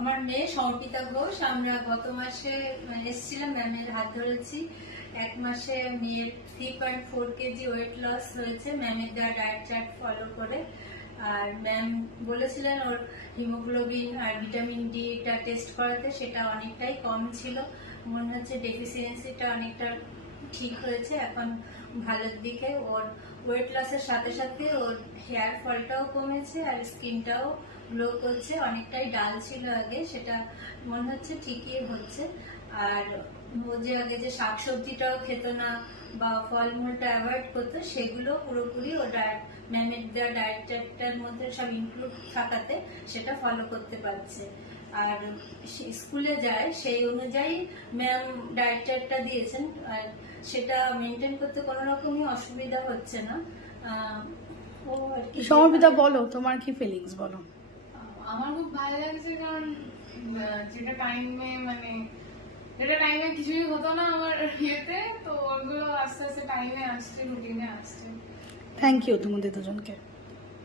আমার মেয়ে সমর্পিতা ঘোষ। আমরা গত মাসে এসেছিলাম, ম্যামের হাত ধরেছি। এক মাসে মেয়ের 3.4 কেজি ওয়েট লস হয়েছে ম্যামের দেওয়া ডায়েট চার্ট ফলো করে। আর ম্যাম বলেছিলেন ওর হিমোগ্লোবিন আর ভিটামিন ডি টা টেস্ট করাতে, সেটা অনেকটাই কম ছিল। মনে হচ্ছে ডেফিসিয়েন্সিটা অনেকটা ঠিক হয়েছে, এখন ভালোর দিকে। ওর ওয়েট লসের সাথে সাথে ওর হেয়ার ফলটাও কমেছে আর স্কিনটাও গ্লো করছে। অনেকটাই ডাল ছিল আগে, সেটা মনে হচ্ছে ঠিকই হচ্ছে। আর ও যে আগে যে শাকসবজিটাও খেত না বা ফলমূলটা অ্যাভয়েড করতো, সেগুলো পুরোপুরি ও ম্যামের দেওয়া ডায়েট চার্টটার মধ্যে সব ইনক্লুড থাকাতে সেটা ফলো করতে পারছে। আর স্কুলে যায় সেই অনুযায়ী ম্যাম ডায়েট চার্টটা দিয়েছেন, আর সেটা মেনটেন করতে কোনো রকমই অসুবিধা হচ্ছে না। ও আর কি। সমর্পিতা, বলো তোমার কি ফিলিংস বলো। আমার খুব ভালো লাগছে, কারণ যেটা টাইমে কিছুই হতো না আমার ইয়েতে, তো ওগুলো আস্তে আস্তে টাইমে আসছে, রুটিনে আসছে। থ্যাংক ইউ তোমাদের দুজনকে।